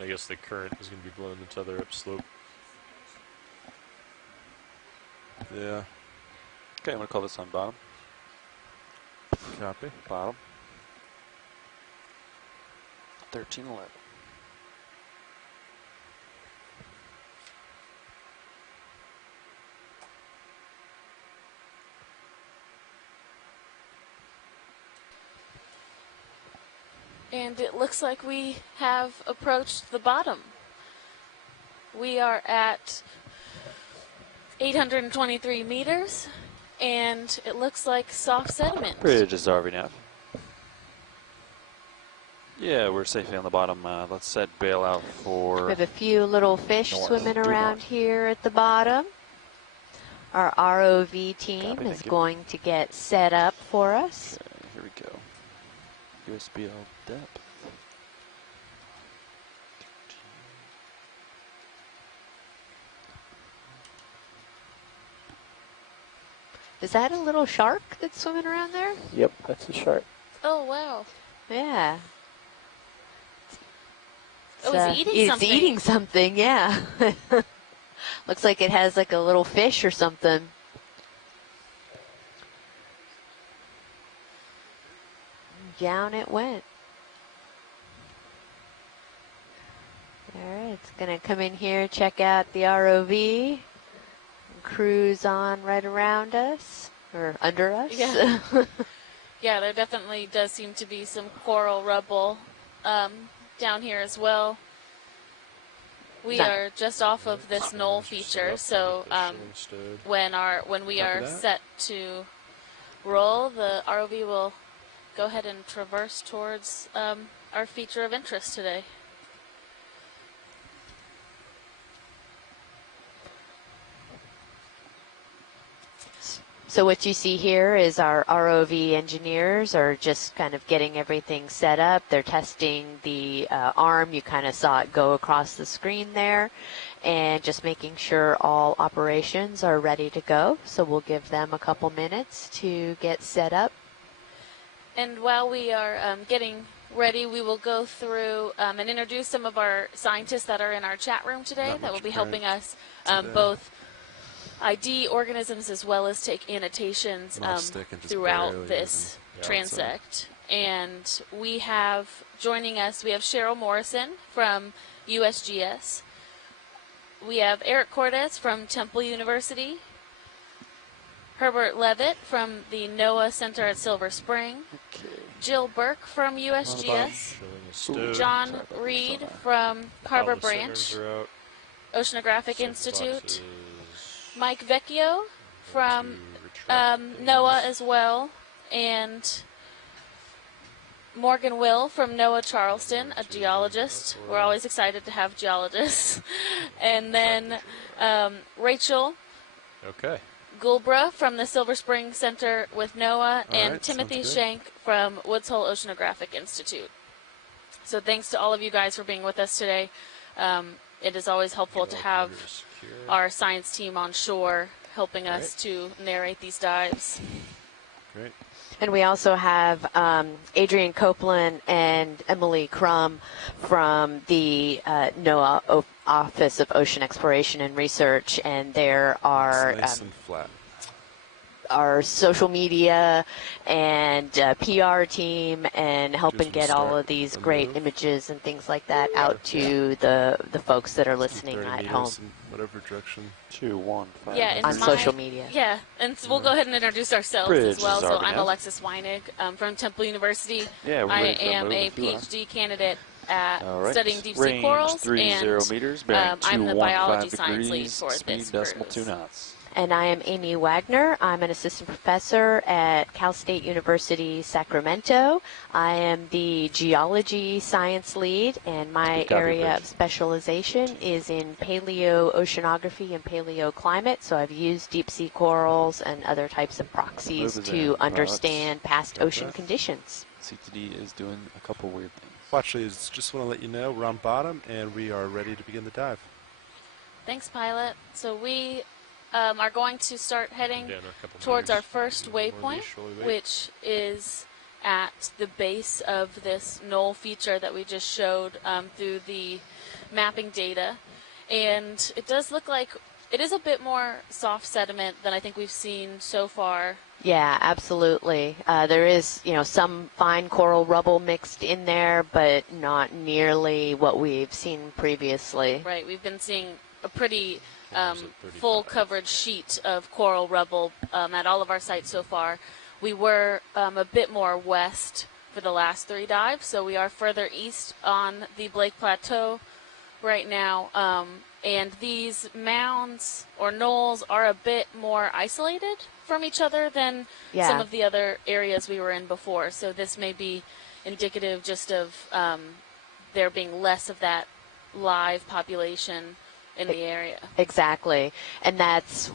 I guess the current is going to be blowing the tether upslope. Yeah. Okay, I'm going to call this on bottom. Copy. Bottom. 1311. And it looks like we have approached the bottom. We are at 823 meters, and it looks like soft sediment. Bridge is RV Yeah, we're safely on the bottom. Let's set bail out for... We have a few little fish swimming around here at the bottom. Our ROV team is going to get set up for us. Okay, here we go. USBL depth. Is that a little shark that's swimming around there? Yep, that's a shark. Oh, wow. Yeah. Oh, it's eating something. It's eating something, yeah. Looks like it has like a little fish or something. Down it went. All right, it's going to come in here, check out the ROV. Cruise on right around us, or under us. Yeah. Yeah, there definitely does seem to be some coral rubble down here as well. We are just off of this knoll feature, so when we are set to roll, the ROV will go ahead and traverse towards our feature of interest today. So what you see here is our ROV engineers are just kind of getting everything set up. They're testing the arm. You kind of saw it go across the screen there, and just making sure all operations are ready to go. So we'll give them a couple minutes to get set up. And while we are getting ready, we will go through and introduce some of our scientists that are in our chat room today that will be helping us both ID organisms as well as take annotations throughout this transect. And we have joining us, we have Cheryl Morrison from USGS. We have Eric Cordes from Temple University. Herbert Levitt from the NOAA Center at Silver Spring. Jill Burke from USGS. John Reed from Harbor Branch Oceanographic Institute. Mike Vecchio from NOAA as well, and Morgan Will from NOAA Charleston, a geologist. We're always excited to have geologists. And then Rachel Gulbra from the Silver Spring Center with NOAA, and Timothy Shank from Woods Hole Oceanographic Institute. So thanks to all of you guys for being with us today. It is always helpful to have our science team on shore helping us to narrate these dives. Great. And we also have Adrian Copeland and Emily Crum from the NOAA Office of Ocean Exploration and Research, and there are nice and flat. Our social media and PR team, and helping get all of these great images and things like that out to the folks that are listening at home. Whatever direction. 2, 1, 5. On social media. Yeah, and so we'll go ahead and introduce ourselves as well. So I'm Alexis Weinig from Temple University. I am a PhD candidate at studying deep sea corals, and meters, I'm the biology science lead for this cruise. 2 knots. And I am Amy Wagner. I'm an assistant professor at Cal State University, Sacramento. I am the geology science lead, and my area of specialization is in paleoceanography and paleoclimate. So I've used deep sea corals and other types of proxies to understand past ocean conditions. CTD is doing a couple weird things. Well, actually, I just want to let you know we're on bottom, and we are ready to begin the dive. Thanks, pilot. So we are going to start heading towards our first waypoint, which is at the base of this knoll feature that we just showed through the mapping data. And it does look like it is a bit more soft sediment than I think we've seen so far. Yeah, absolutely. There is, some fine coral rubble mixed in there, but not nearly what we've seen previously. Right, we've been seeing a pretty full coverage sheet of coral rubble at all of our sites so far. We were a bit more west for the last 3 dives, so we are further east on the Blake Plateau right now. And these mounds or knolls are a bit more isolated from each other than some of the other areas we were in before. So this may be indicative just of there being less of that live population in the area. Exactly. And that's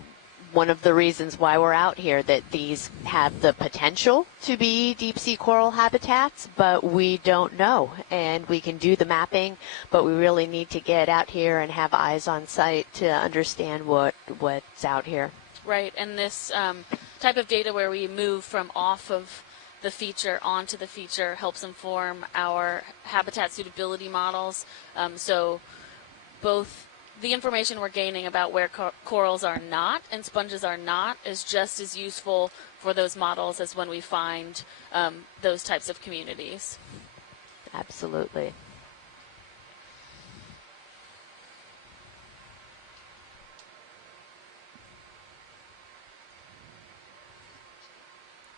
one of the reasons why we're out here, that these have the potential to be deep sea coral habitats, but we don't know. And we can do the mapping, but we really need to get out here and have eyes on site to understand what's out here. Right, and this type of data where we move from off of the feature onto the feature helps inform our habitat suitability models. So both the information we're gaining about where corals are not and sponges are not is just as useful for those models as when we find those types of communities. Absolutely.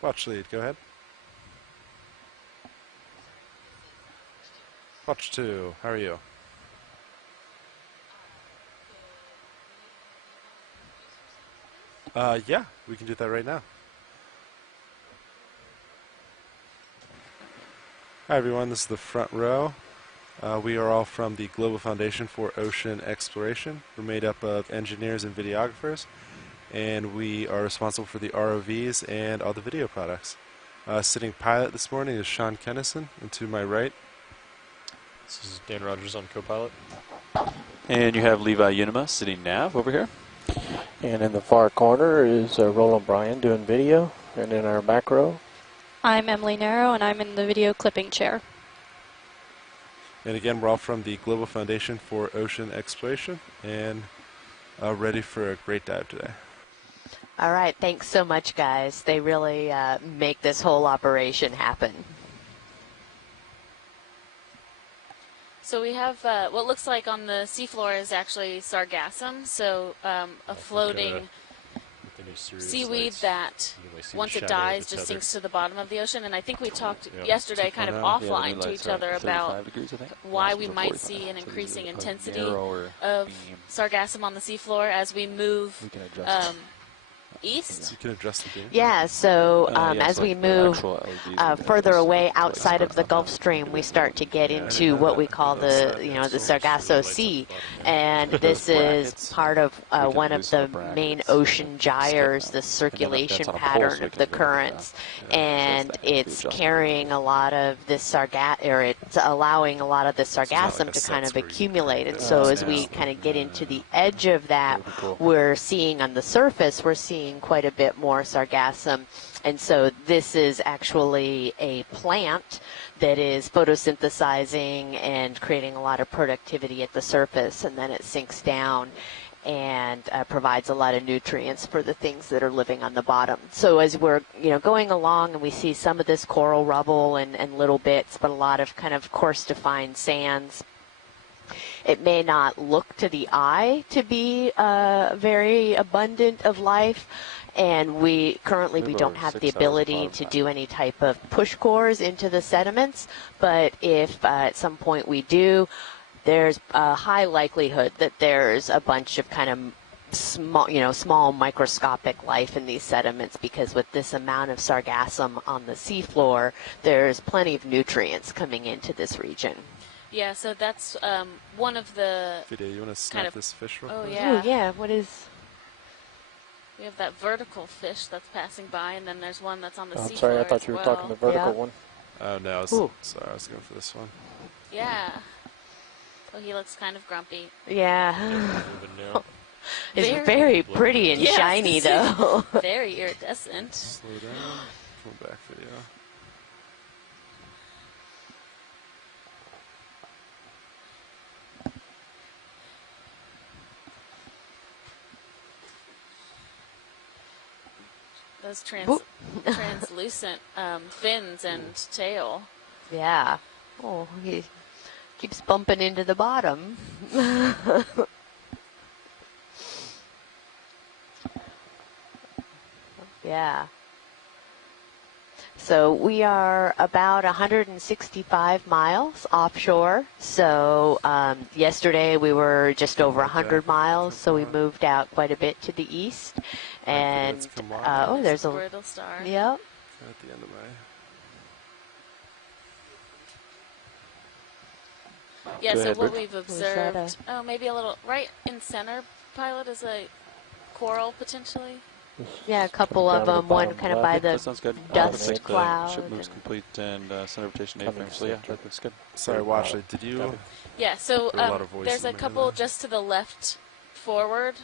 Watch lead, go ahead. Watch 2, how are you? Yeah, we can do that right now. Hi everyone, this is the front row. We are all from the Global Foundation for Ocean Exploration. We're made up of engineers and videographers, and we are responsible for the ROVs and all the video products. Sitting pilot this morning is Sean Kennison, and to my right, this is Dan Rogers on co-pilot. And you have Levi Unima sitting nav over here. And in the far corner is Roland Bryan doing video, and in our back row, I'm Emily Narrow, and I'm in the video clipping chair. and again, we're all from the Global Foundation for Ocean Exploration, and ready for a great dive today. All right, thanks so much, guys. They really make this whole operation happen. So we have what looks like on the seafloor is actually sargassum, so a floating seaweed that once it dies just sinks to the bottom of the ocean. And I think we talked yesterday kind of offline to each other about why we might see an increasing intensity of sargassum on the seafloor as we move east. You can adjust the beam. Yeah, so as we move further away outside of the Gulf Stream, we start to get into what we call the Sargasso Sea, and this is part of one of the main ocean gyres, the circulation pattern of the currents, and it's carrying a lot of this it's allowing a lot of the sargassum to kind of accumulate. And so as we kind of get into the edge of that, we're seeing on the surface, we're seeing quite a bit more sargassum. And so this is actually a plant that is photosynthesizing and creating a lot of productivity at the surface, and then it sinks down and provides a lot of nutrients for the things that are living on the bottom. So as we're going along, and we see some of this coral rubble and little bits, but a lot of kind of coarse-defined sands, it may not look to the eye to be very abundant of life, and we don't have the ability to do any type of push cores into the sediments, but if at some point we do, there's a high likelihood that there's a bunch of kind of small microscopic life in these sediments, because with this amount of sargassum on the seafloor, there's plenty of nutrients coming into this region. Yeah, so that's one of the Video, you want to snap this fish real quick? yeah. Ooh, yeah, what is... We have that vertical fish that's passing by, and then there's one that's on the seafloor. I'm sorry, I thought you were talking the vertical one. Oh, no, sorry, I was going for this one. Yeah. Oh, he looks kind of grumpy. Yeah. It's very pretty and shiny, though. Very iridescent. Slow down. Come back, video. those Boop. translucent fins and tail. Yeah. Oh, he keeps bumping into the bottom. Yeah. So we are about 165 miles offshore. So yesterday we were just over 100 miles, so we moved out quite a bit to the east. And oh, there's a brittle star. Yep. At the end of my. Yeah. Go So ahead, what Bridge. we've observed, maybe a little right in center. Pilot is a coral potentially. Yeah, a couple of them. One kind of by the That sounds good. dust Looks like cloud. The ship moves complete and center rotation Coming A-frame. So yeah, center. that looks good. Sorry, Washley, did you? Yeah. So There are a lot of voices there's a in couple there. just to the left, forward.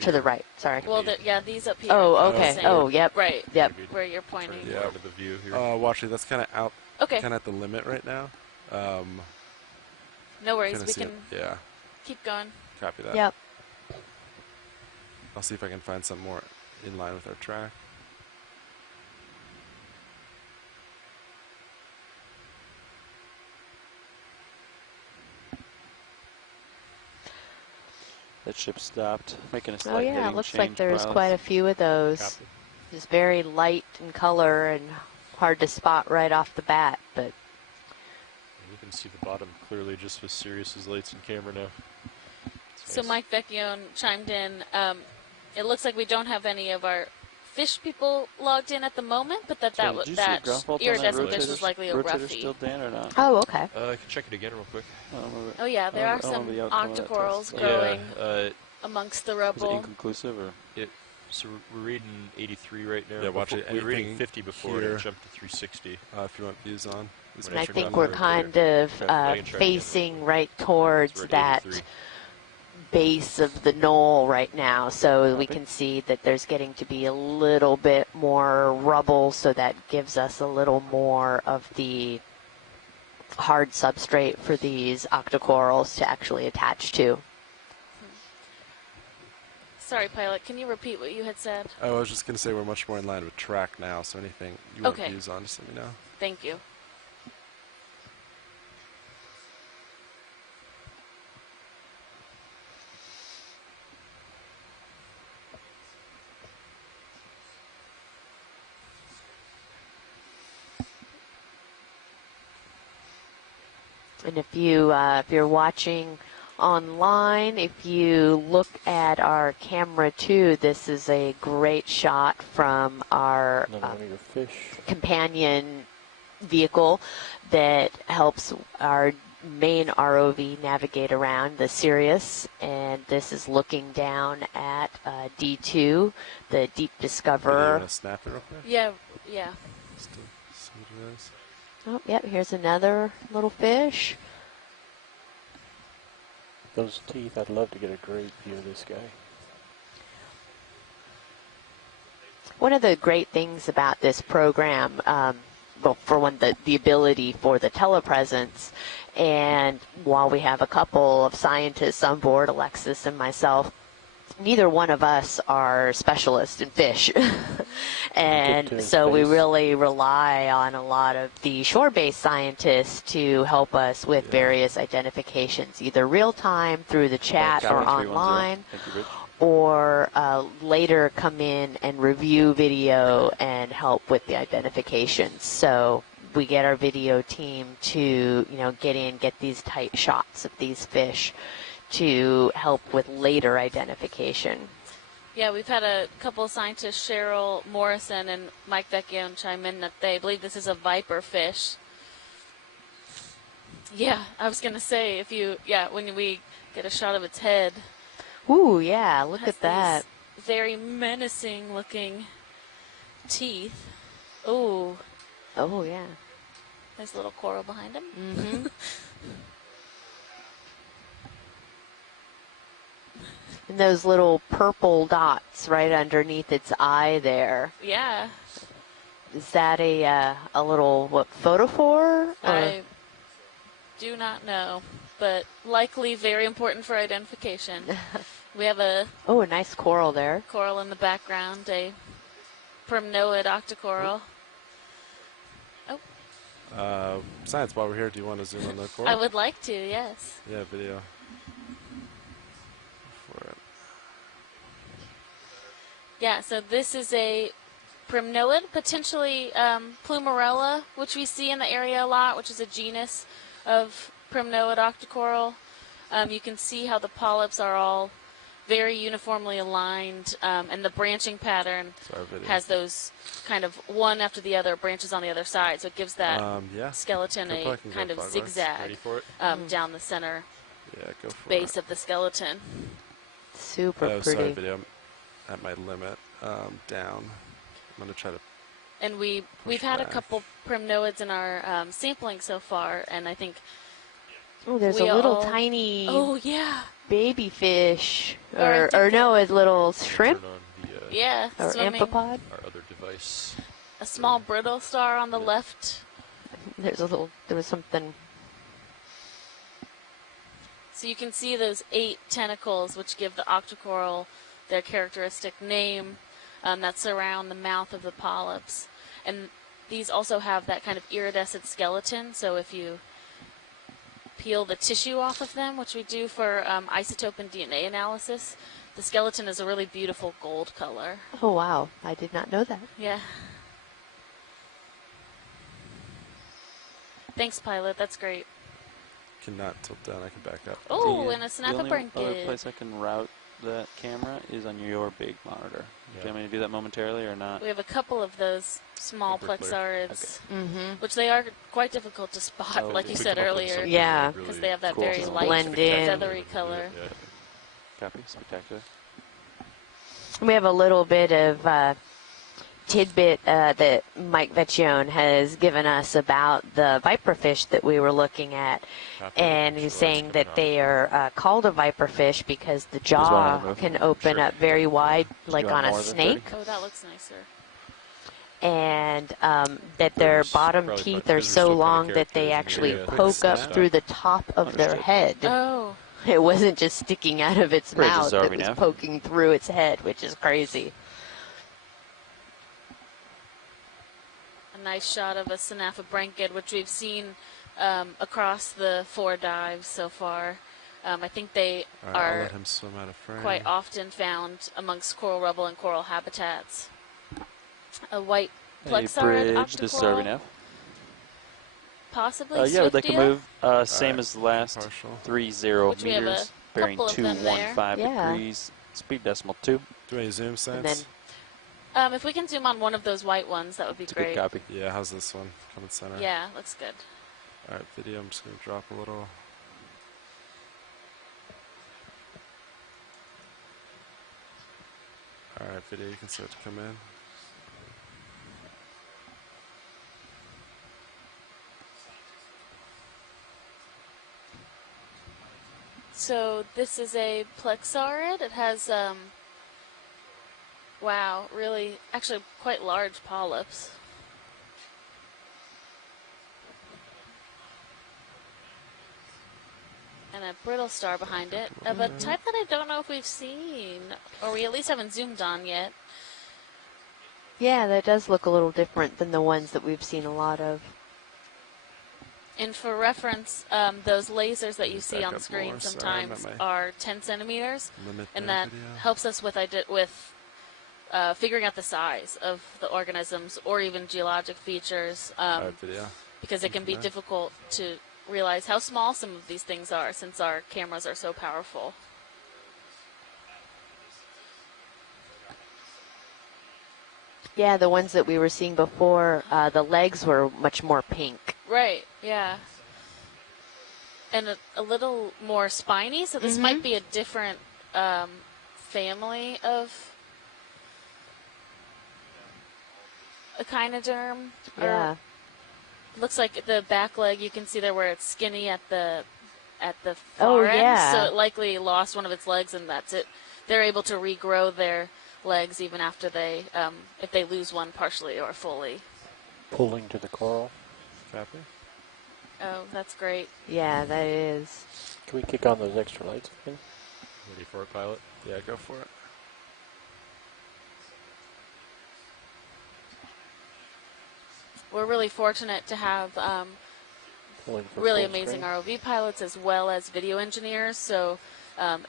To the right. Sorry. Well, these up here. Oh, the okay. same. Oh, yep. Right. Yep. Where you're pointing. Yeah. Out of the view here. Washley, that's kind of out, Okay. kind of at the limit right now. No worries. Kinda We see can it. Yeah, keep going. copy that. Yep. I'll see if I can find some more in line with our track. That ship stopped, making a slight Oh, yeah. heading It looks change, like there's pilots. quite a few of those. Copy. Just very light in color and hard to spot right off the bat, but You can see the bottom clearly just with Sirius's lights and camera now. It's So nice. Mike Vecchione chimed in. It looks like we don't have any of our fish people logged in at the moment, but that So did you see a ground fault on that iridescent fish rotator? was likely a Rotator roughie. still Dan or not? oh, okay. I can check it again real quick. Oh yeah, there are I some wanna be out coming out octocorals test. growing Yeah, amongst the Was it rubble. inconclusive or? so we're reading 83 right now. Yeah, watch Before- it. We were reading Anything 50 before here? and it jumped to 360. If you want views on. This And And I check think on we're the kind of I can try again. facing right towards So we're at that 83. base of the knoll right now, so we Copy. can see that there's getting to be a little bit more rubble, so that gives us a little more of the hard substrate for these octocorals to actually attach to. Sorry, pilot. Can you repeat what you had said? Oh, I was just going to say we're much more in line with track now, so anything you want Okay. views on, just let me know. Thank you. And if you're watching online, if you look at our camera too, this is a great shot from our Another one of your fish. companion vehicle that helps our main ROV navigate around, the Sirius, and this is looking down at D2, the Deep You Discoverer. want to snap it real quick? Yeah. Just to see what it is. Oh, yep, here's another little fish. Those teeth, I'd love to get a great view of this guy. One of the great things about this program, well, for one, the ability for the telepresence, and while we have a couple of scientists on board, Alexis and myself, neither one of us are specialists in fish. And so we really rely on a lot of the shore-based scientists to help us with various identifications, either real-time through the chat or Copy, 310. online, Thank you, Rich. or later come in and review video and help with the identifications. So we get our video team to, get these tight shots of these fish to help with later identification. Yeah, we've had a couple of scientists, Cheryl Morrison and Mike Vecchione, chime in that they believe this is a viper fish. Yeah, I was going to say, when we get a shot of its head. Ooh, yeah, look has at that. these very menacing looking teeth. Ooh, Oh, yeah. there's a little coral behind him. Mm-hmm. And those little purple dots right underneath its eye there. Yeah, Is that a little, photophore? I do not know, but likely very important for identification. We have a Oh, a nice coral there. coral in the background, a primnoid octocoral. Science, while we're here, do you want to zoom on the coral? I would like to, yes. Yeah, video. For it. Yeah, so this is a primnoid, potentially plumarella, which we see in the area a lot, which is a genus of primnoid octocoral. You can see how the polyps are all very uniformly aligned, and the branching pattern has those kind of one after the other branches on the other side, so it gives that skeleton a kind of zigzag down the center base of the skeleton. Super pretty. Sorry, video. I'm at my limit. Down. I'm going to try to. And we've had a couple primnoids in our sampling so far, and I think. Oh, there's a little tiny. Oh yeah. Baby fish, or no, a little shrimp. Yeah, or swimming. amphipod. Our other device. A small brittle star on the left. There was something. So you can see those 8 tentacles, which give the octocoral their characteristic name, that surround the mouth of the polyps. And these also have that kind of iridescent skeleton, so if you peel the tissue off of them, which we do for isotope and DNA analysis, the skeleton is a really beautiful gold color. Oh, wow. I did not know that. Yeah. Thanks, pilot. That's great. Cannot tilt down. I can back up. Oh, and a The only snap-a-brain other kid. place I can route that camera is on your big monitor. Do you want me to do that momentarily or not? We have a couple of those small plexarids, Mm-hmm. which they are quite difficult to spot, like you said earlier. Yeah. Because they have that Cool. very light, Blend in. feathery color. Copy. Spectacular. We have a little bit of tidbit that Mike Vecchione has given us about the viperfish that we were looking at. And he's saying that they are called a viperfish because the jaw can open up very wide, like on a snake. Oh, that looks nicer. And that their bottom teeth are so long that they actually poke up through the top of their head. Oh. It wasn't just sticking out of its Bridge mouth, is it was poking through its head, which is crazy. A nice shot of a synapha-brankid, which we've seen across the 4 dives so far. I think they I'll let him swim out of frame. quite often found amongst coral rubble and coral habitats. A white plexarid Bridge, this is RVNF. possibly Yeah, we'd like to Swiftia? move. Same as the last. Partial. 30 Which we have a meters, bearing couple of them there. 215 Yeah. degrees, speed decimal 2. Do any zoom And sense? then If we can zoom on one of those white ones, that would be It's a great. good copy. Yeah, how's this one? Coming center. Yeah, looks good. Alright, video, I'm just going to drop a little. Alright, video, you can start to come in. So this is a plexarid. It has, wow, really, actually quite large polyps. And a brittle star behind it, of a type that I don't know if we've seen, or we at least haven't zoomed on yet. yeah, that does look a little different than the ones that we've seen a lot of. And for reference, those lasers that you see Back on up screen more. Sorry, sometimes I'm at my are 10 centimeters, limit and there, that video. helps us with figuring out the size of the organisms or even geologic features, Alright, video. because it can be Okay. difficult to realize how small some of these things are since our cameras are so powerful. Yeah, the ones that we were seeing before, the legs were much more pink. Right, yeah. And a little more spiny, so this might be a different family of echinoderm. Yeah. Looks like the back leg, you can see there where it's skinny at the Oh, far end, yeah. so it likely lost one of its legs, and that's it. They're able to regrow their legs even after they, if they lose one partially or fully. Pulling to the coral. Copy. Oh, that's great. Yeah, that is. Can we kick on those extra lights again? Ready for it, pilot? Yeah, go for it. we're really fortunate to have really amazing ROV pilots as well as video engineers. So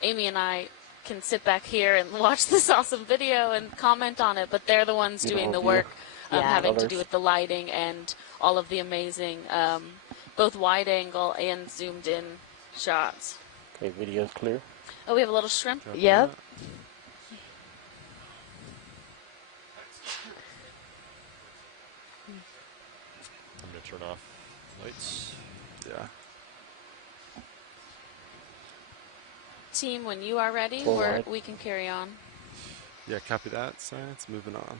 Amy and I can sit back here and watch this awesome video and comment on it, but they're the ones doing the work, having to do with the lighting and all of the amazing both wide angle and zoomed in shots. Okay, video's clear. Oh, we have a little shrimp. Yep. I'm going to turn off lights. Yeah. Team, when you are ready, we can carry on. Yeah, copy that. Science, moving on.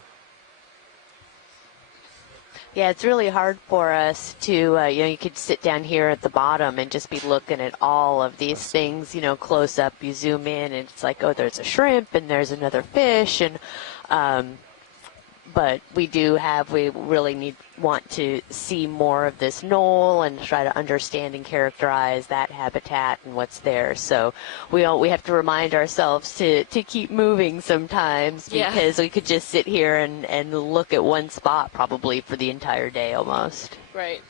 Yeah, it's really hard for us to, you could sit down here at the bottom and just be looking at all of these things, close up. You zoom in and it's like, oh, there's a shrimp and there's another fish. And but we really want to see more of this knoll and try to understand and characterize that habitat and what's there. So we have to remind ourselves to keep moving sometimes, because we could just sit here and look at one spot probably for the entire day almost. Right.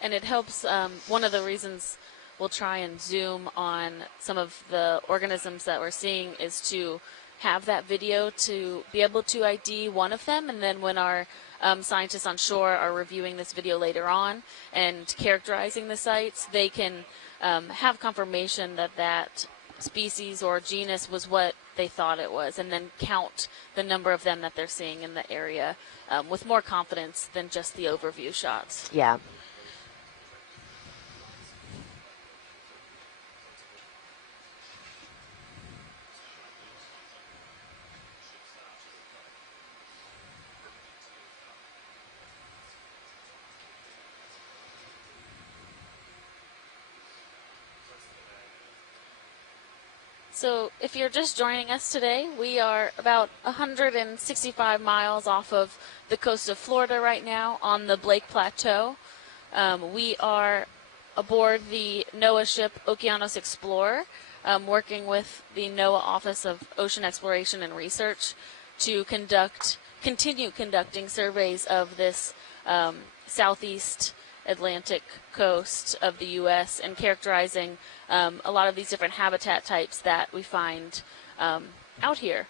And it helps, one of the reasons we'll try and zoom on some of the organisms that we're seeing is to have that video to be able to ID one of them, and then when our scientists on shore are reviewing this video later on and characterizing the sites, they can have confirmation that that species or genus was what they thought it was, and then count the number of them that they're seeing in the area with more confidence than just the overview shots. Yeah. So if you're just joining us today, we are about 165 miles off of the coast of Florida right now on the Blake Plateau. We are aboard the NOAA ship Okeanos Explorer, working with the NOAA Office of Ocean Exploration and Research to continue conducting surveys of this southeast Atlantic coast of the U.S. and characterizing a lot of these different habitat types that we find out here.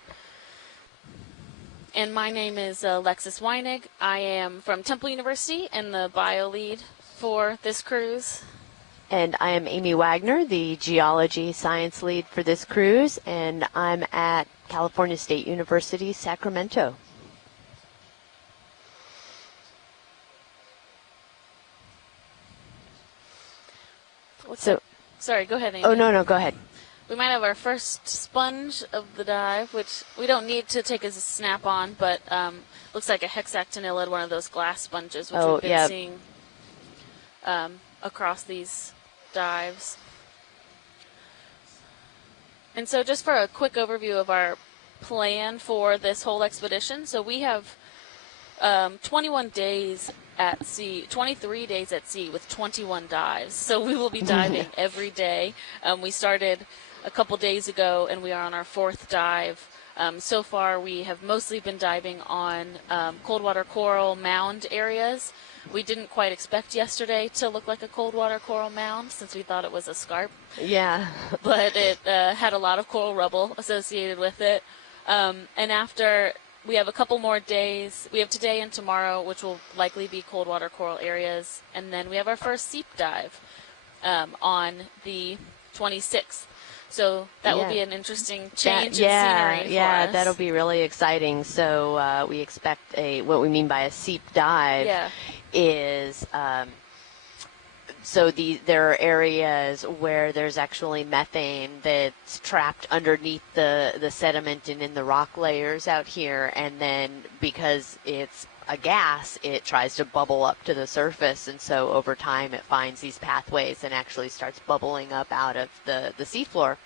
And my name is Alexis Weinig. I am from Temple University and the bio lead for this cruise. And I am Amy Wagner, the geology science lead for this cruise, and I'm at California State University, Sacramento. Sorry, go ahead, Amy. Oh, no, go ahead. We might have our first sponge of the dive, which we don't need to take as a snap-on, but looks like a hexactinellid, one of those glass sponges, which we've been seeing across these dives. And so just for a quick overview of our plan for this whole expedition, so we have 21 days at sea, 23 days at sea with 21 dives. So we will be diving every day. We started a couple days ago, and we are on our fourth dive. So far, we have mostly been diving on cold water coral mound areas. We didn't quite expect yesterday to look like a cold water coral mound since we thought it was a scarp. Yeah. But it had a lot of coral rubble associated with it. And after we have a couple more days. We have today and tomorrow, which will likely be cold water coral areas. And then we have our first seep dive on the 26th. So that will be an interesting change in scenery for us. That'll be really exciting. So we expect what we mean by a seep dive is there are areas where there's actually methane that's trapped underneath the sediment and in the rock layers out here, and then because it's a gas, it tries to bubble up to the surface, and so over time it finds these pathways and actually starts bubbling up out of the seafloor.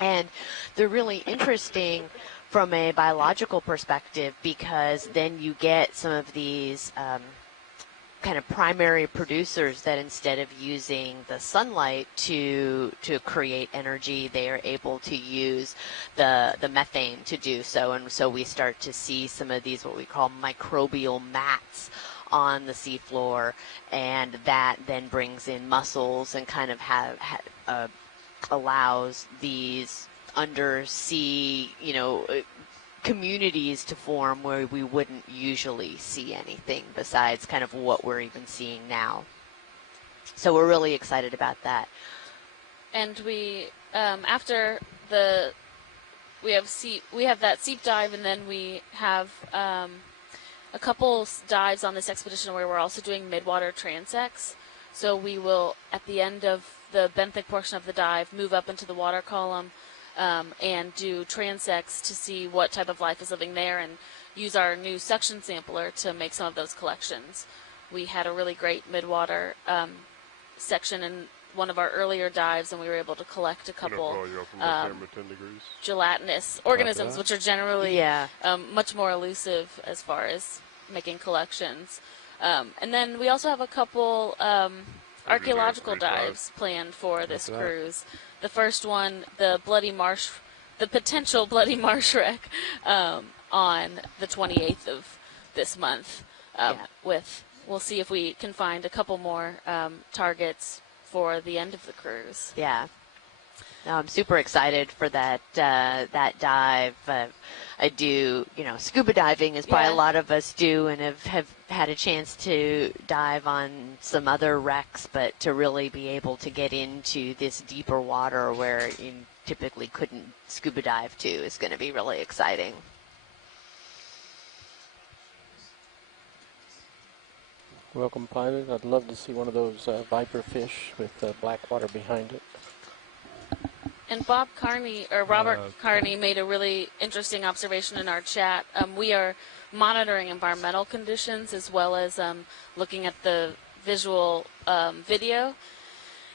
And they're really interesting from a biological perspective because then you get some of these kind of primary producers that instead of using the sunlight to create energy, they are able to use the methane to do so. And so we start to see some of these what we call microbial mats on the seafloor, and that then brings in mussels and kind of allows these undersea, communities to form where we wouldn't usually see anything besides kind of what we're even seeing now. So we're really excited about that. And we, after we have that seep dive, and then we have a couple dives on this expedition where we're also doing midwater transects. So we will, at the end of the benthic portion of the dive, move up into the water column and do transects to see what type of life is living there, and use our new suction sampler to make some of those collections. We had a really great midwater section in one of our earlier dives, and we were able to collect a couple gelatinous organisms, which are generally much more elusive as far as making collections. And then we also have a couple archaeological dives planned for this cruise. The first one, the potential Bloody Marsh wreck, on the 28th of this month. We'll see if we can find a couple more targets for the end of the cruise. Yeah. No, I'm super excited for that dive. I do, scuba diving is probably a lot of us do, and have had a chance to dive on some other wrecks, but to really be able to get into this deeper water where you typically couldn't scuba dive to is going to be really exciting. Welcome, pilot. I'd love to see one of those viper fish with black water behind it. And Robert Carney made a really interesting observation in our chat. We are monitoring environmental conditions as well as looking at the visual video,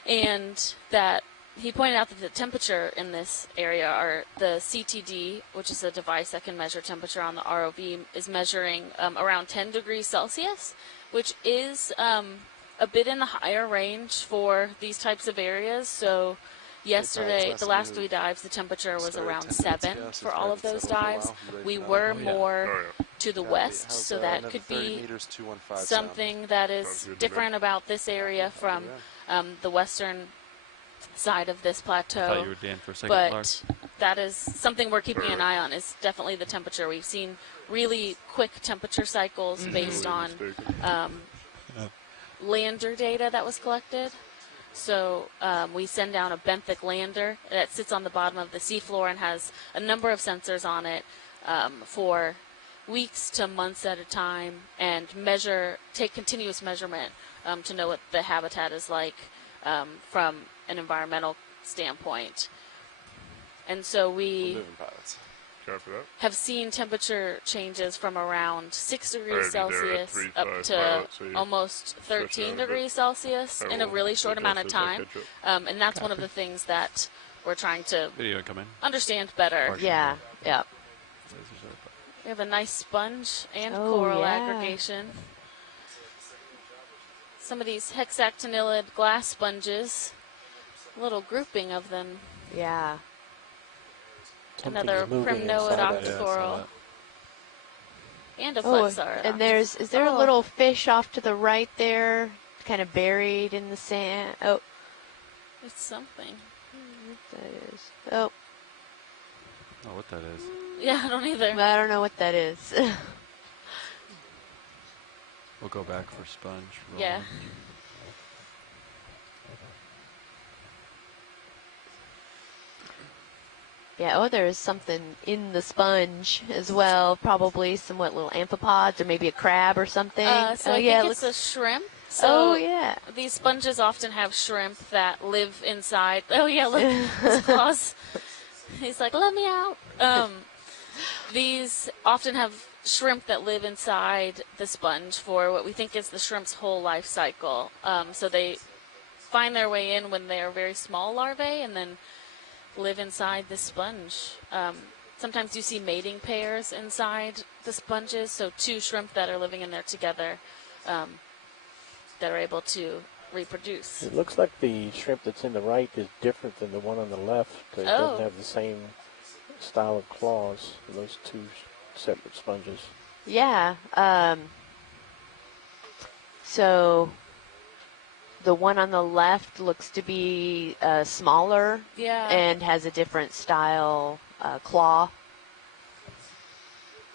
and that he pointed out that the temperature in this area, the CTD, which is a device that can measure temperature on the ROV, is measuring around 10 degrees Celsius, which is a bit in the higher range for these types of areas. So yesterday, the last 3 dives, the temperature was around 7 for all of those dives. We were more to the west, so that could be something that is different about this area from the western side of this plateau. I thought you were Dan for a second, but Lars. that is something we're keeping an eye on, is definitely the temperature. We've seen really quick temperature cycles based on lander data that was collected. So we send down a benthic lander that sits on the bottom of the seafloor and has a number of sensors on it for weeks to months at a time, and take continuous measurement to know what the habitat is like from an environmental standpoint. And so we have seen temperature changes from around 6 degrees Celsius up to almost 13 degrees Celsius in a really short amount of time. And that's one of the things that we're trying to understand better. Yeah. We have a nice sponge and coral aggregation. Some of these hexactinellid glass sponges, a little grouping of them. Yeah. Another primnoid octocoral. And a flexar. And is there a little fish off to the right there, kind of buried in the sand? Oh. It's something. What that is. Oh. Oh, what that is. Yeah, I don't either. I don't know what that is. We'll go back for sponge. Yeah. Yeah, there is something in the sponge as well. Probably somewhat little amphipods, or maybe a crab or something. I think it's a shrimp. So these sponges often have shrimp that live inside. Oh yeah, look, his claws. He's like, let me out. These often have shrimp that live inside the sponge for what we think is the shrimp's whole life cycle. So they find their way in when they are very small larvae, and then live inside the sponge. Sometimes you see mating pairs inside the sponges, so 2 shrimp that are living in there together. that are able to reproduce. It looks like the shrimp that's in the right is different than the one on the left. It Oh. doesn't have the same style of claws, those two separate sponges. Yeah. So the one on the left looks to be smaller Yeah. and has a different style claw.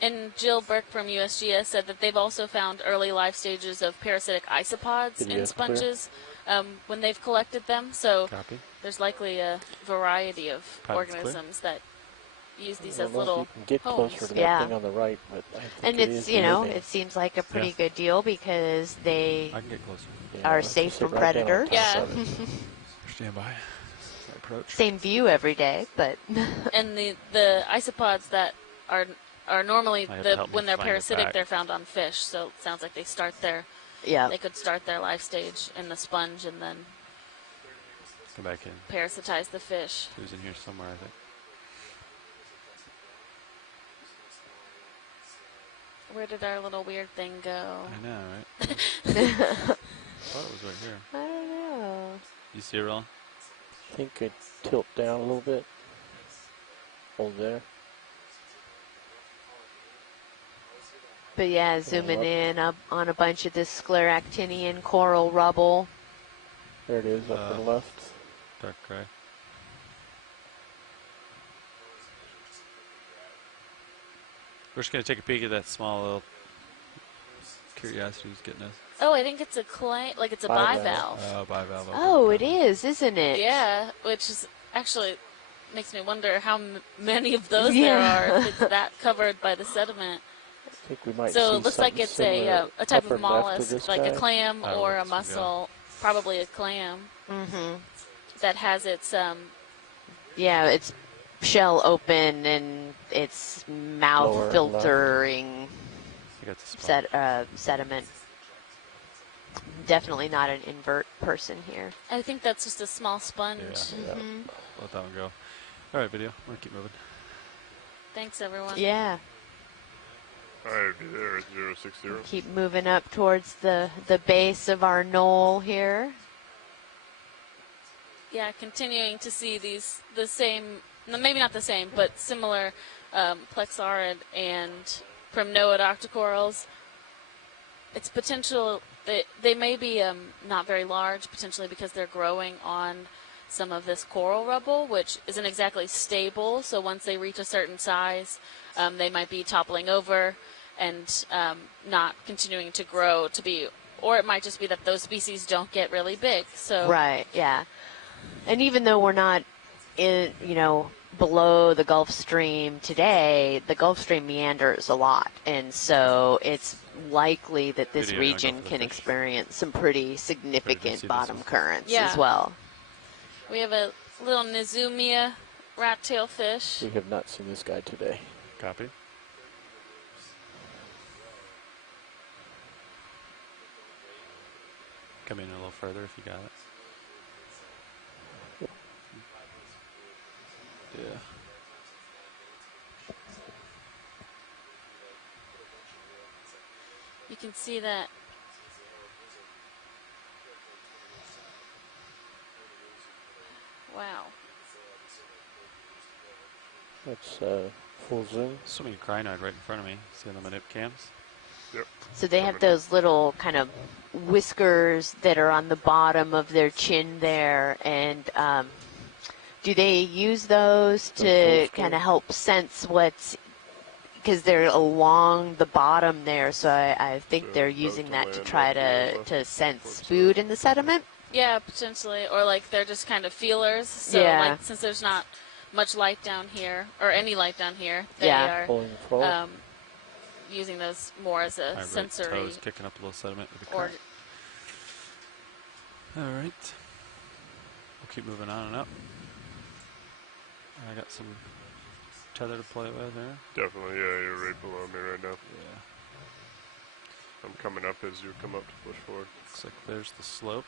And Jill Burke from USGS said that they've also found early life stages of parasitic isopods Did you in have to clear? sponges when they've collected them. So Copy. there's likely a variety of Pilot's clear. organisms that use these I as don't know if little you can get homes. closer to that Yeah. thing on the right, but I think And it it's, is you know, living. it seems like a pretty Yeah. good deal because they I can get closer. Yeah, are let's just safe sit from right down on predators. top Yeah. of it. Stand by. Approach. Same view every day, but And the isopods that are normally I have to help me when they're find it parasitic, back. they're found on fish. So it sounds like they start their yeah. they could start their life stage in the sponge and then Come back in. parasitize the fish. Who's in here somewhere, I think. Where did our little weird thing go? I know, right? I thought it was right here. I don't know. You see it, Roland? I think it tilt down a little bit. Hold there. But yeah, zooming up. in up on a bunch of this scleractinian coral rubble. There it is up to the left. Dark gray. We're just going to take a peek at that small little curiosity who's getting us. Oh, I think it's a like it's a Bivalve. bivalve. Oh, bivalve. Okay. Oh, it is, isn't it? Yeah, which is actually makes me wonder how many of those Yeah. there are if it's that covered by the sediment. I think we might So see it looks like something it's similar a type upper of left mollusk, this like a guy. clam Oh, or a let's go. mussel, probably a clam Mm-hmm. that has its Yeah, its shell open and its mouth Lower filtering I got the spot. sediment. Definitely not an invert person here. I think that's just a small sponge. Yeah. Mhm. Let that one go. All right, video. I'm going to keep moving. Thanks, everyone. Yeah. I'd be there at 060. Keep moving up towards the base of our knoll here. Yeah, continuing to see the same, no, maybe not the same, but similar plexaurid and primnoid octocorals. It's potential that they may be not very large, potentially because they're growing on some of this coral rubble, which isn't exactly stable. So once they reach a certain size, they might be toppling over and not continuing to grow to be, or it might just be that those species don't get really big. So Right, yeah. And even though we're not in, below the Gulf Stream today, the Gulf Stream meanders a lot. And so it's likely that this Video, you wanna go region for the can fish? experience some pretty see significant this bottom one. currents Yeah. as well. we have a little Nizumia rat-tail fish. We have not seen this guy today. Copy. Come in a little further if you got it. Yeah. You can see that. Wow. That's full zoom. Swimming crinoid right in front of me. See on the manip cams? So they have those little kind of whiskers that are on the bottom of their chin there. And do they use those to Those kind of help sense what's, because they're along the bottom there, so I think So they're about using to that to land try right there, left to sense towards food the- in the sediment? Yeah, potentially. Or like they're just kind of feelers. So Yeah. like since there's not much light down here, or any light down here, they Yeah. Pulling the flow. are using those more as a My right sensory toes kicking up a little sediment with the or current. All right. We'll keep moving on and up. I got some tether to play with there. Definitely, yeah, you're right below me right now. Yeah. I'm coming up as you come up to push forward. Looks like there's the slope.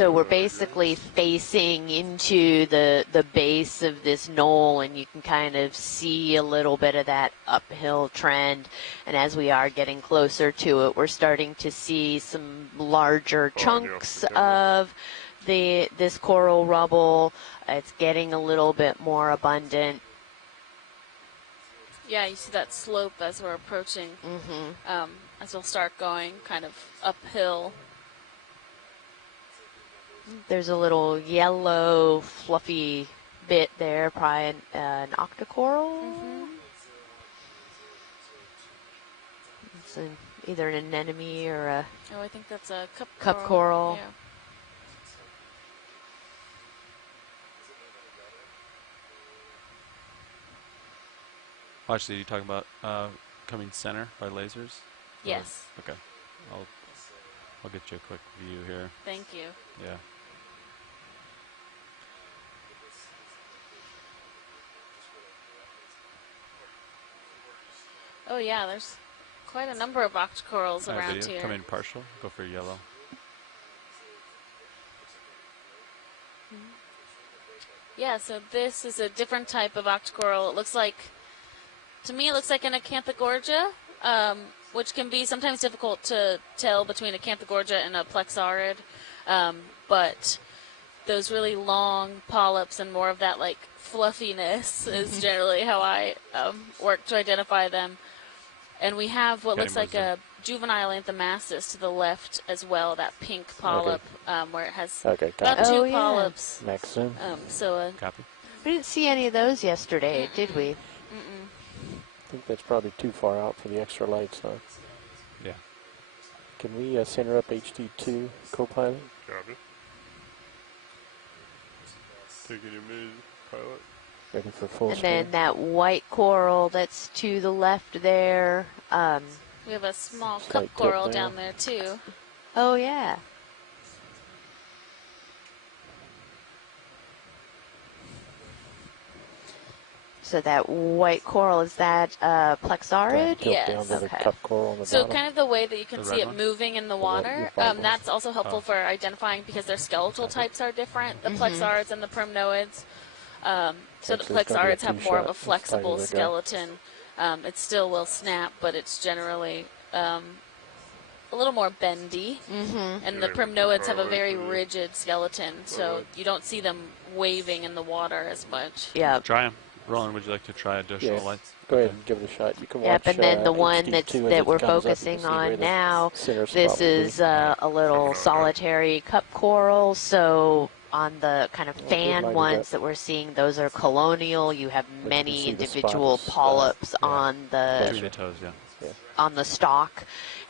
So we're basically facing into the base of this knoll, and you can kind of see a little bit of that uphill trend. And as we are getting closer to it, we're starting to see some larger chunks of this coral rubble. It's getting a little bit more abundant. Yeah, you see that slope as we're approaching, as we'll start going kind of uphill. There's a little yellow, fluffy bit there, probably an octocoral. It's either an anemone or a Oh, I think that's a cup coral. Yeah. Actually, you're talking about coming center by lasers? Yes. Or, okay. I'll get you a quick view here. Thank you. Yeah. Oh yeah, there's quite a number of octocorals around video. here. Come in partial. Go for yellow. Yeah, so this is a different type of octocoral. It looks like, to me, it looks like an acanthogorgia, which can be sometimes difficult to tell between acanthogorgia and a plexaurid. But those really long polyps and more of that like fluffiness is generally how I work to identify them. And we have what looks like a juvenile anthomastus to the left as well, that pink polyp, where it has about two polyps. Max zoom. Copy. We didn't see any of those yesterday, did we? I think that's probably too far out for the extra lights, huh? Yeah. Can we center up HD2 Copilot? Copy. Taking your mid, pilot. Ready for full And screen. then that white coral that's to the left there. We have a small Slight cup tip coral there. down there too. Oh, yeah. So that white coral, is that plexaurid? Tilt Yes. down to the Okay. cup coral on the So bottom. kind of the way that you can The see red it one? moving in the white- water, the white one. that's also helpful for identifying because their skeletal types are different, the plexaurids and the primnoids. So the Actually, it's gonna be a plexaurids have more of a two-shot. It's flexible tighter to go. skeleton. It still will snap, but it's generally a little more bendy. And the Yeah, primnoids have a right very to the- rigid skeleton, so you don't see them waving in the water as much. Yeah. Try them. Roland, would you like to try additional Yeah. lights? Go ahead and give it a shot. You can Yep, watch and then the one HD2 as that it we're comes up. You can focusing see where on the now, center this spot will be. is a little solitary cup coral. So on the kind of fan light it ones up. that we're seeing, those are colonial. You have can many see the individual spot is, polyps yeah. on Between the the toes, yeah. stalk,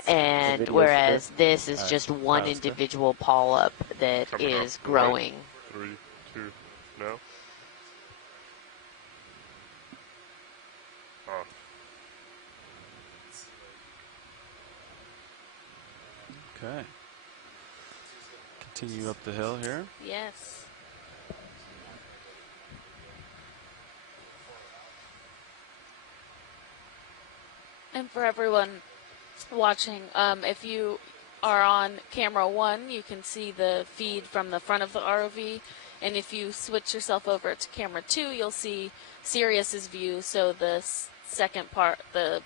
and video's whereas this is Alright, just one pilot's good. individual polyp that Coming up is right. growing. 3, 2, now. Off. Okay. Continue up the hill here. Yes. And for everyone watching, if you are on camera 1, you can see the feed from the front of the ROV. And if you switch yourself over to camera 2, you'll see Sirius's view. So the second part, the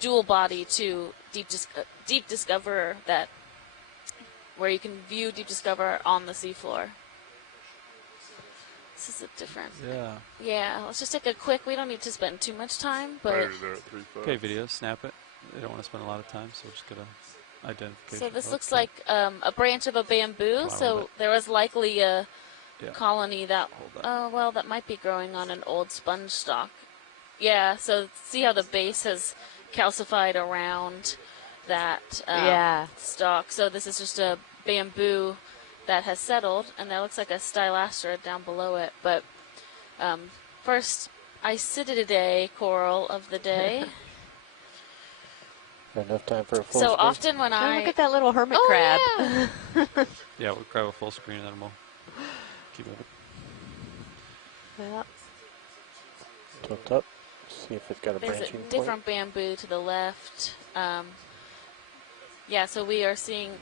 dual body to Deep Discoverer, that where you can view Deep Discoverer on the seafloor. This is a different. Yeah. Yeah, let's just take a quick. We don't need to spend too much time, but Right there at 3, 5. Okay, video, snap it. They don't want to spend a lot of time, so we'll just get a identification. so this Oh, looks okay. like a branch of a bamboo. Come on a little So bit. there was likely a Yeah. colony that. Hold that. Oh well, that might be growing on an old sponge stalk. Yeah. So see how the base has calcified around that Yeah. stalk. So this is just a bamboo that has settled, and there looks like a stylasterid down below it. But first, Isididae coral of the day. Enough time for a full So screen? often when Oh, I look at that little hermit Oh, crab. yeah. Yeah, we'll grab a full screen and then we'll keep moving. Yeah. Tilt up. See if it's got a there's a branching point. different bamboo to the left. Yeah, so we are seeing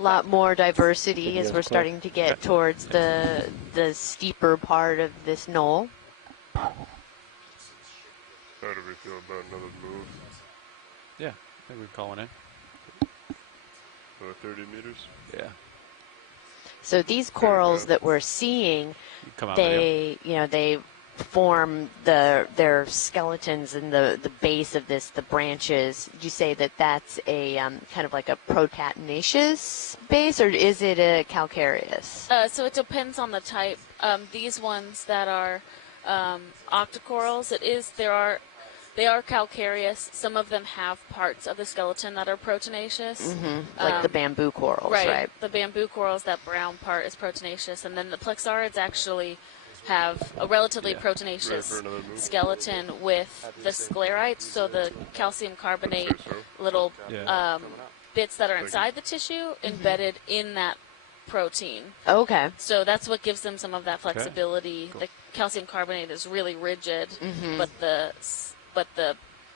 A lot more diversity as Video's we're clear. starting to get towards the steeper part of this knoll. How do we feel about another move? Yeah, I think we'd call one in. Another 30 meters? Yeah. So these corals that we're seeing, Come out video. they form their skeletons in the base of the branches. Did you say that that's a kind of like a protatinaceous base, or is it a calcareous? So it depends on the type. These ones that are octocorals, they are calcareous. Some of them have parts of the skeleton that are proteinaceous. Like the bamboo corals, right? The bamboo corals, that brown part is proteinaceous, and then the plexarids actually have a relatively proteinaceous skeleton with the sclerites, so the calcium carbonate little bits that are inside the tissue embedded in that protein. Okay. So that's what gives them some of that flexibility. Cool. The calcium carbonate is really rigid, but the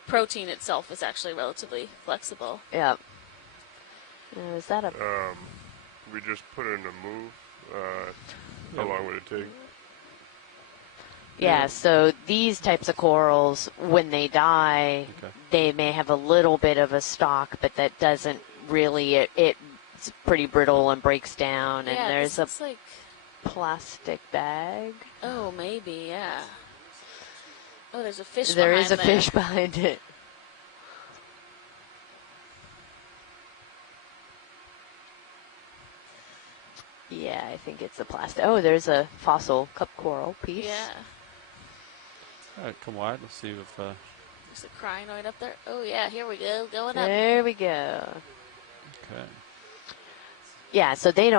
protein itself is actually relatively flexible. Yeah. Is that a... We just put in a move. How long would it take? Yeah, so these types of corals, when they die, they may have a little bit of a stalk, but that doesn't really, it's pretty brittle and breaks down, and there's a like plastic bag. Oh, maybe, yeah. Oh, there's a fish There behind is a fish behind it. Yeah, I think it's a plastic. Oh, there's a fossil cup coral piece. Yeah. All right, come wide. Let's see if... There's a crinoid up there. Oh, yeah, here we go. Going up. There we go. Okay. Yeah, so they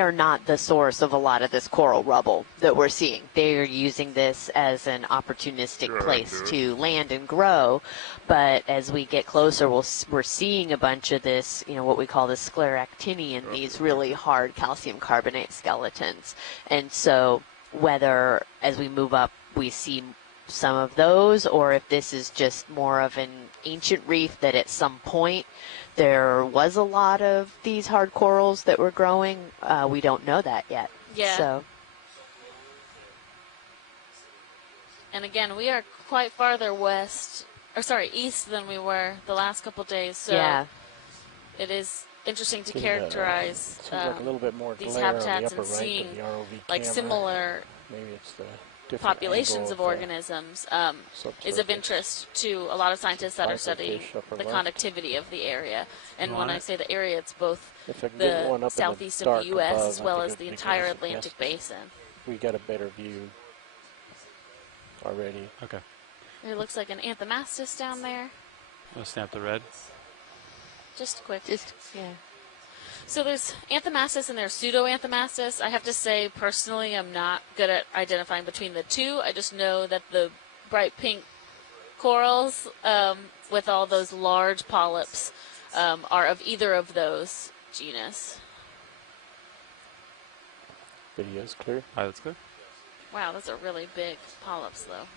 are not the source of a lot of this coral rubble that we're seeing. They're using this as an opportunistic place to land and grow. But as we get closer, we're seeing a bunch of this, what we call the scleractinian, these really hard calcium carbonate skeletons. And so whether as we move up, we see some of those, or if this is just more of an ancient reef that at some point there was a lot of these hard corals that were growing. We don't know that yet. Yeah. So. And again, we are quite farther east than we were the last couple days. So yeah. It is interesting to characterize like a little bit more these glare on the habitats upper and right seeing of the ROV like camera. similar Maybe it's the different populations angle of organisms is of interest to a lot of scientists that are studying the conductivity of the area. And when I say the area, it's both the southeast of the U.S. as well as the entire Atlantic basin. We got a better view already. Okay. It looks like an anthomastus down there. I'll snap the red. Just quick. Yeah. So there's anthomastus and there's pseudo-anthomastus. I have to say, personally, I'm not good at identifying between the two. I just know that the bright pink corals with all those large polyps are of either of those genus. Video's clear. Hi, that's clear. Wow, those are really big polyps, though.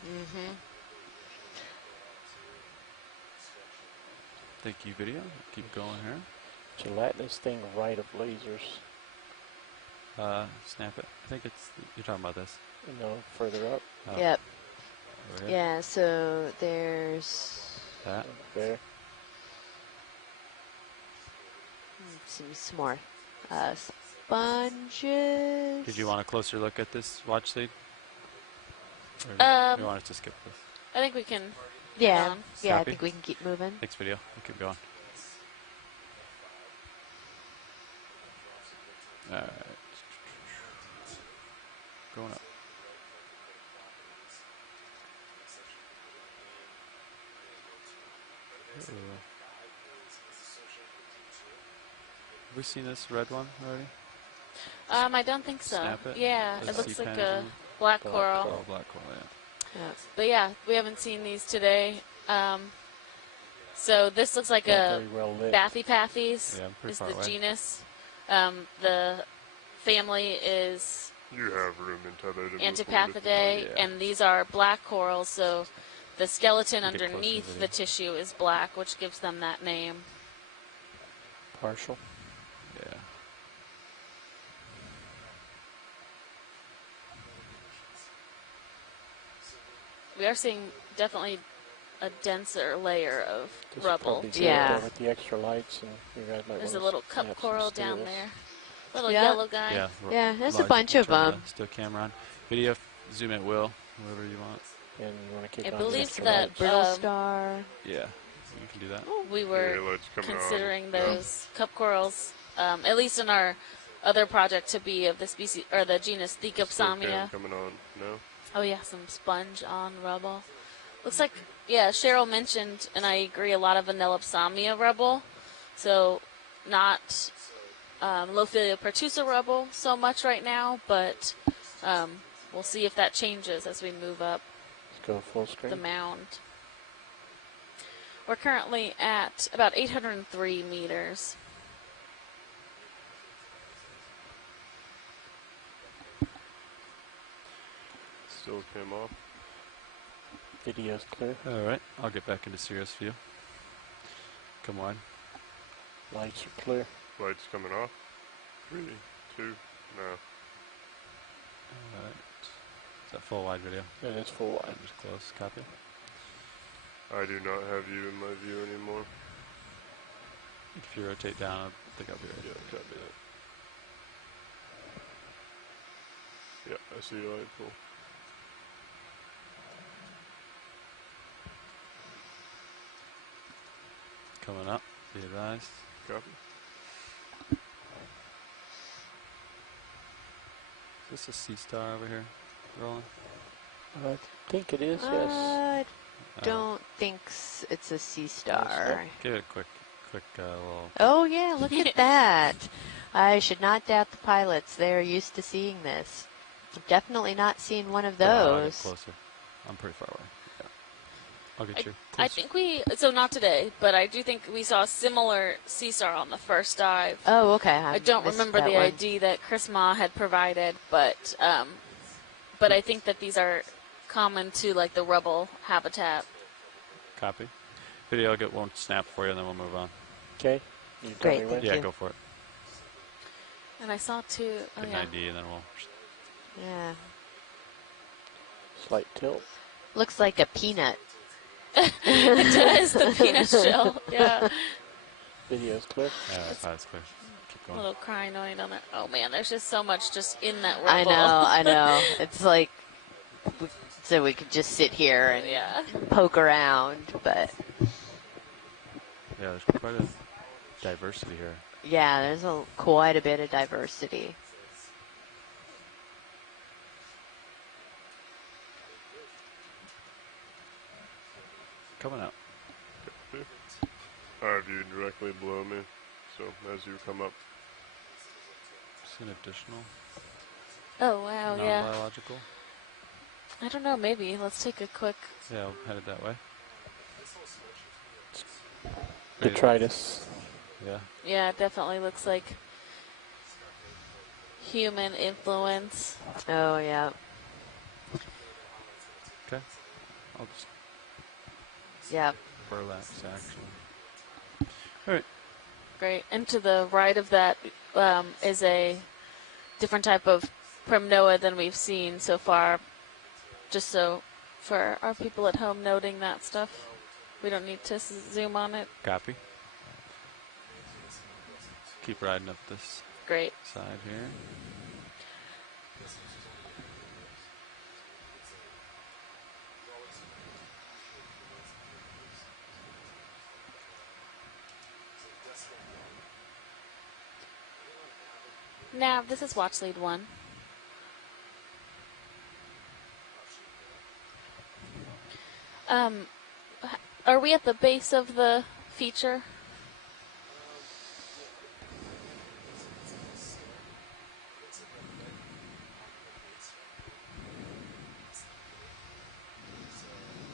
Thank you, video. Keep going here. Gelatinous thing right of lasers. Snap it. I think you're talking about this. No, further up. Oh. Yep. Over here. Yeah, so there's... That. There. Some more sponges. Did you want a closer look at this watch lead? Or you want us to skip this? I think we can. Yeah, yeah, I Copy. think we can keep moving. Next video. We'll keep going. All right. Going up. Ooh. Have we seen this red one already? I don't think so. Snap it. Yeah, Does it looks see like kind a of black coral. Oh, black coral, yeah. But yeah, we haven't seen these today. So this looks like a Very well lit. Bathypathes pretty is far the away. genus. The family is You have room untethered. Antipathidae, Yeah. and these are black corals, so the skeleton Get closer to underneath the the tissue is black, which gives them that name. Partial. we are seeing definitely a denser layer of Just rubble. probably do it Yeah. there with the extra lights, and you guys might There's a wanna little cup snap some coral down stills. there. Little Yeah. yellow guy. Yeah. Yeah, there's a Large, bunch you of can turn them. the still camera on. Video, zoom at will, whatever you want. And you want to kick I on the believe extra that lights. Brittle Um, star. Yeah, you can do that. We were lights coming considering on. those cup corals, at least in our other project, to be of the species or the genus Still Thecopsamia. coming on. No. Oh yeah, some sponge on rubble. Looks like, yeah, Cheryl mentioned, and I agree, a lot of Anelopsamia rubble. So not Lophilia pertusa rubble so much right now, but we'll see if that changes as we move up Let's go full the screen. mound. We're currently at about 803 meters. Still came off. Video's clear. All right, I'll get back into serious view. Come wide. Lights are clear. Lights coming off. 3, 2, no. All right. Is that full wide video? And it's full wide. Just close. Copy. I do not have you in my view anymore. If you rotate down, I think I'll be ready. Yeah, copy that. Yeah, I see you light full. Coming up. Be advised. Copy. Is this a sea star over here? Rolling? I think it is, yes. I don't think it's a sea star. Give it a quick little. Oh, yeah, look at that. I should not doubt the pilots. They're used to seeing this. I've definitely not seen one of I'll get those. closer. I'm pretty far away. Yeah. I'll get you. I closer. think so not today, but I do think we saw a similar sea star on the first dive. Oh, okay. I don't missed remember that the one. ID that Chris Ma had provided, but I think that these are common to like the rubble habitat. Copy. Video, I'll get one snap for you, and then we'll move on. Okay. You tell Great, me when. thank Yeah, you. go for it. And I saw two. Oh Get an yeah. ID, and then we'll. Yeah. Slight tilt. Looks like a peanut. It does, the peanut shell. Yeah. Video's clear. That's clear. Keep A going. little crinoid on there. Oh man, there's just so much just in that rubble. I know. It's like, so we could just sit here and Yeah. poke around, but Yeah, there's quite a diversity here. yeah, there's quite a bit of diversity. Coming out. I have you directly below me, so as you come up. See an additional Oh wow, yeah. non-biological. I don't know, maybe. Let's take a quick. Yeah, I'm headed that way. Detritus. Yeah. Yeah, it definitely looks like human influence. Oh, yeah. Okay. I'll just Yeah. burlax actually. All right. Great. And to the right of that is a different type of Primnoa than we've seen so far. Just so for our people at home noting that stuff. We don't need to zoom on it. Copy. Keep riding up this Great. side here. Nav, this is watch lead 1. Are we at the base of the feature?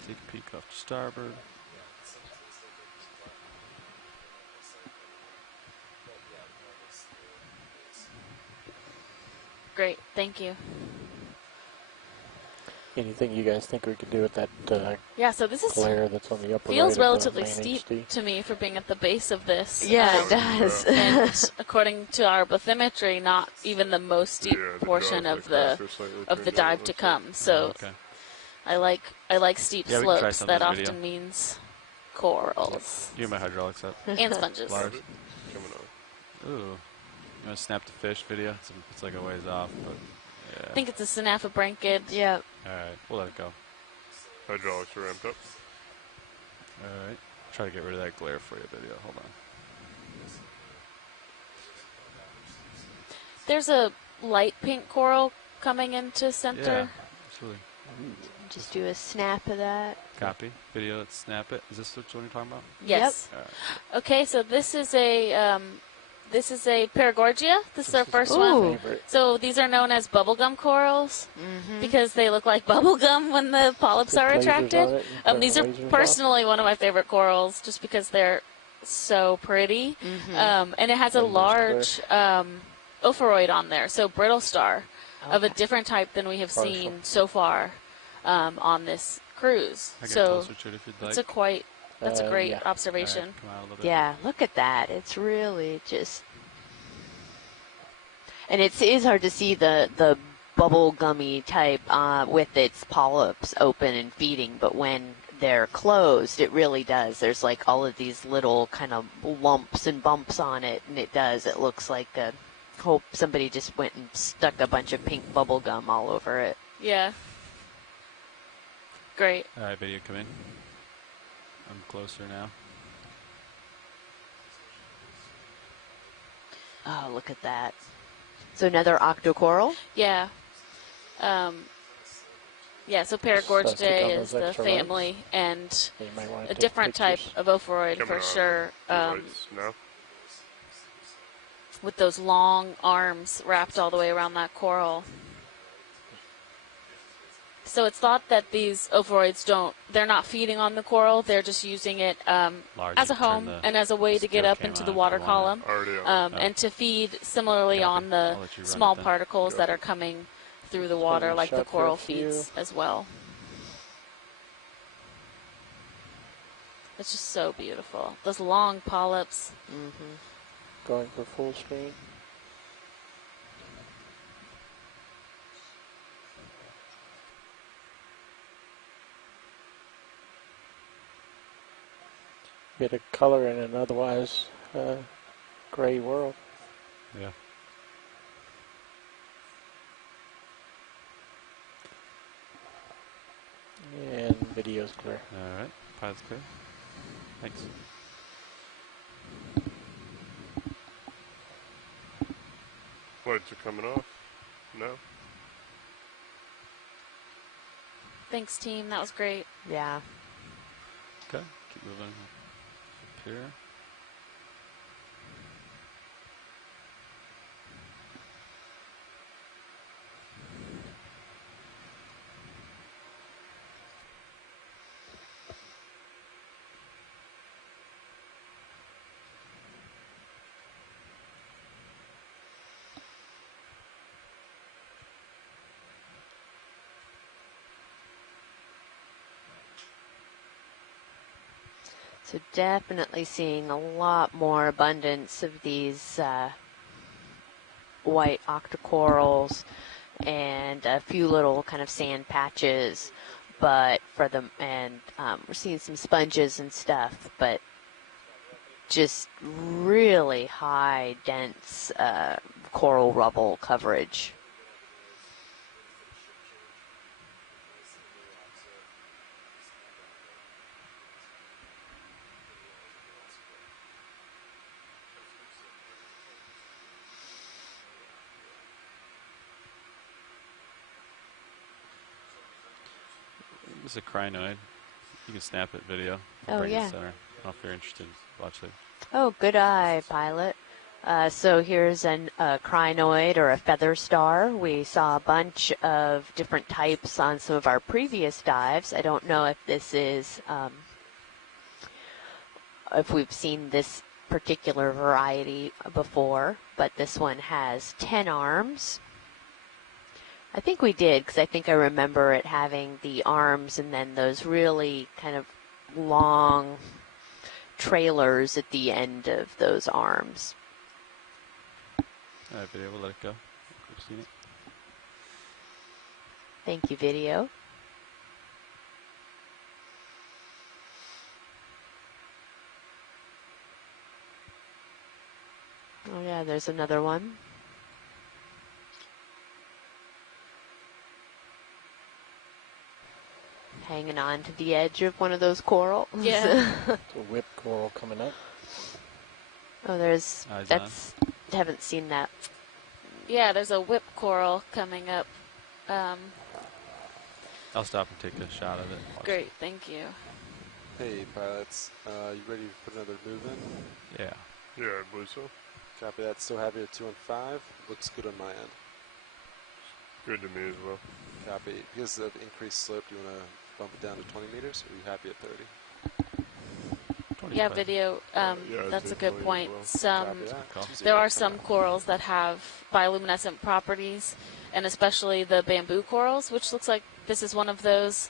Take a peek off to starboard. Great, thank you. Anything you guys think we could do with that Yeah, so this is glare that's on the upper feels right relatively of the main steep HD? to me for being at the base of this. Yeah, it does. And according to our bathymetry, not even the most steep Yeah, the portion jaws of like the faster, slightly of the turned dive out, to looks come. So Okay. I like steep Yeah, we can try slopes. some That of this often video. means corals You get my hydraulics up. and sponges. Large. Coming on. Ooh. You want to snap the fish video? It's like a ways off, but yeah. I think it's a synaphobranchid. Yep. All right, we'll let it go. Hydraulics are ramped up. All right. Try to get rid of that glare for you video. Hold on. There's a light pink coral coming into center. Yeah, absolutely. Just do a snap of that. Copy. Video, let's snap it. Is this which one you're talking about? Yes. All right. Okay, so this is a Paragorgia. This is our first one. Ooh. Favorite. So these are known as bubblegum corals Mm-hmm. because they look like bubblegum when the polyps Put are lasers on attracted. it and turn These the are lasers off. personally one of my favorite corals just because they're so pretty. And it has a Lasers large ophoroid on there, so brittle star of a Okay. different type than we have Partial. seen so far on this cruise. I get So closer to it if you'd like. that's a great Yeah. All right, observation. come out a little bit. Yeah, look at that. It's really just, and it is hard to see the bubble gummy type with its polyps open and feeding, but when they're closed, it really does. There's like all of these little kind of lumps and bumps on it, and it does. It looks like hope somebody just went and stuck a bunch of pink bubble gum all over it. Yeah. Great. All right, video, come in. I'm closer now. Oh, look at that. So another octocoral? Yeah. So So Paragorgidae take all is those the extra family and So you might want to a take different type pictures. of ophoroid Coming for on. sure. The lights now. With those long arms wrapped all the way around that coral. So it's thought that these ophoroids they're not feeding on the coral, they're just using it Large, as a you turn home the and as a way to get scale up cam into on the if water you wanna. column. Already on. And to feed similarly Copy. on the I'll let you run small it then. particles that Copy. are coming through the Just water holding like the shot for coral a few. feeds as well. It's just so beautiful. Those long polyps. Mm-hmm. Going for full screen. Bit of color in an otherwise gray world. Yeah. And video's clear. All right, pilot's clear. Thanks. Lights are coming off. No. Thanks, team. That was great. Yeah. Okay, keep moving up here. So definitely seeing a lot more abundance of these white octocorals and a few little kind of sand patches, but for them, and we're seeing some sponges and stuff, but just really high, dense coral rubble coverage. This is a crinoid. You can snap it video. Oh, Bring it yeah. center. I don't know if you're interested. Watch it. Oh, good eye, pilot. So here's a crinoid or a feather star. We saw a bunch of different types on some of our previous dives. I don't know if this is, if we've seen this particular variety before, but this one has 10 arms. I think we did, because I think I remember it having the arms and then those really kind of long trailers at the end of those arms. All right, video. We'll let it go. We've seen it. Thank you, video. Yeah, there's another one. Hanging on to the edge of one of those corals. Yeah. It's a whip coral coming up. Oh, there's, Eyes haven't seen that. Yeah, there's a whip coral coming up. I'll stop and take a shot of it. Watch Great, thank you. Hey, pilots. You ready to put another move in? it. Yeah. Yeah, I believe so. Copy that. Still happy at 215. Looks good on my end. Good to me as well. Copy. Because of increased slope, do you want to bump it down to 20 meters, or are you happy at 30? 20 Yeah, fine. video. Yeah, That's a definitely good as point. well. Some Copy that. call. 20. there are some corals that have bioluminescent properties, and especially the bamboo corals, which looks like this is one of those.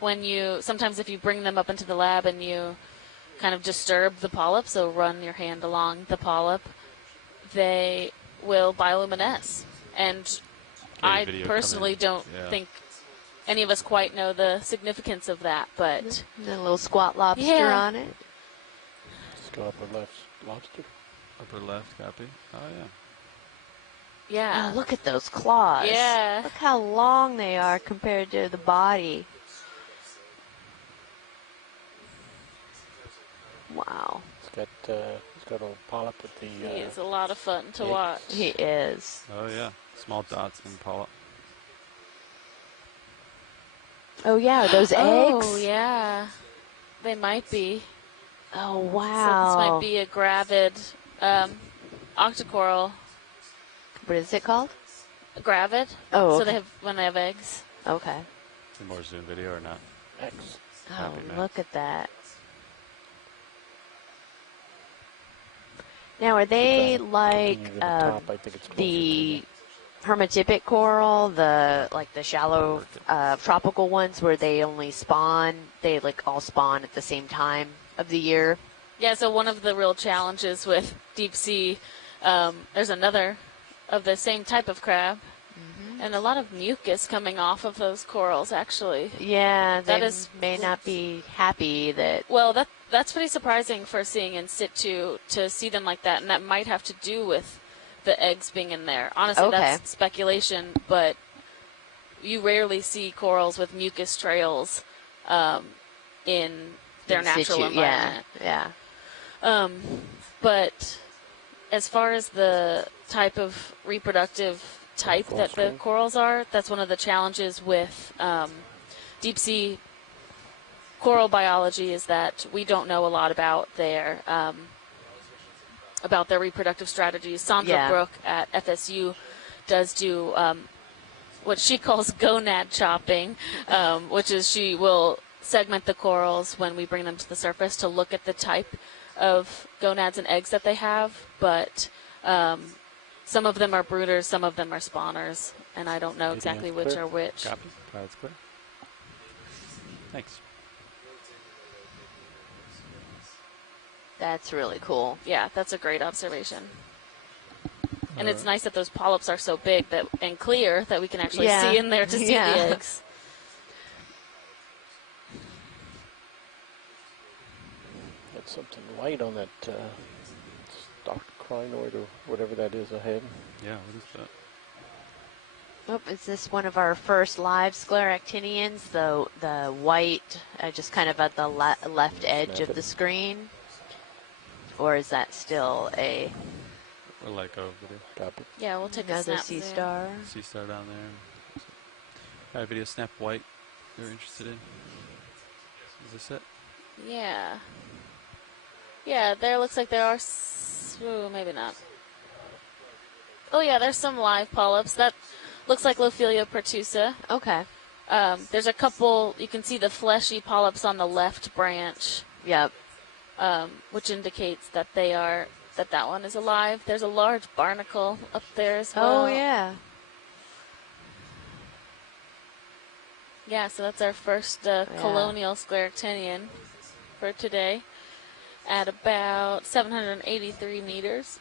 When you sometimes if you bring them up into the lab and you kind of disturb the polyp, so run your hand along the polyp, they will bioluminesce. And I video personally coming. don't Yeah. think any of us quite know the significance of that, but And a little squat lobster Yeah. on it. Let's go upper left lobster. Upper left, copy. Oh, yeah. yeah. Oh, look at those claws. Yeah. Look how long they are compared to the body. Wow. He's got a polyp with the. He is a lot of fun to eggs. watch. He is. Oh, yeah. Small dots in polyp. Oh, yeah, those eggs. Oh, yeah. They might be. Oh, So wow. this might be a gravid octocoral. What is it called? Gravid. Oh, So okay. they have when they have eggs. Okay. Any more zoom video or not? X. Oh, Happy man. look at that. Now, are they like Continue to the top, I think it's closer the to hermatipic coral, the shallow tropical ones where they only spawn? They like all spawn at the same time of the year. Yeah. So one of the real challenges with deep sea, there's another of the same type of crab, and a lot of mucus coming off of those corals. Actually. Yeah, they That is- may not be happy that. Well, that's pretty surprising for seeing in situ to see them like that, and that might have to do with the eggs being in there. Honestly, Okay. that's speculation, but you rarely see corals with mucus trails in their in natural situ. environment. Yeah. But as far as the type of reproductive type Full that the screen. corals are, that's one of the challenges with deep sea coral biology is that we don't know a lot about their reproductive strategies. Sandra Yeah. Brook at FSU does do what she calls gonad chopping, which is she will segment the corals when we bring them to the surface to look at the type of gonads and eggs that they have. But some of them are brooders, some of them are spawners, and I don't know Video exactly which clear. are which. Copy. That's clear. Thanks. That's really cool. Yeah, that's a great observation. And it's Alright. nice that those polyps are so big that and clear that we can actually Yeah. see in there to see Yeah. the eggs. Got something white on that stalked crinoid or whatever that is ahead. Yeah, what is that? Oh, is this one of our first live scleractinians? The white, just kind of at the left edge Snap of it. the screen? Or is that still Or like over there. Copy. Yeah, we'll take a another snap sea there. star? Sea star down there. Got a video snap white you're interested in. Is this it? Yeah. Yeah, there looks like there are... Ooh, maybe not. Oh, yeah, there's some live polyps. That looks like Lophelia pertusa. Okay. There's a couple... You can see the fleshy polyps on the left branch, Yep. which indicates that they are... that one is alive. There's a large barnacle up there as well. Oh, yeah. Yeah, so that's our first colonial scleractinian for today at about 783 meters.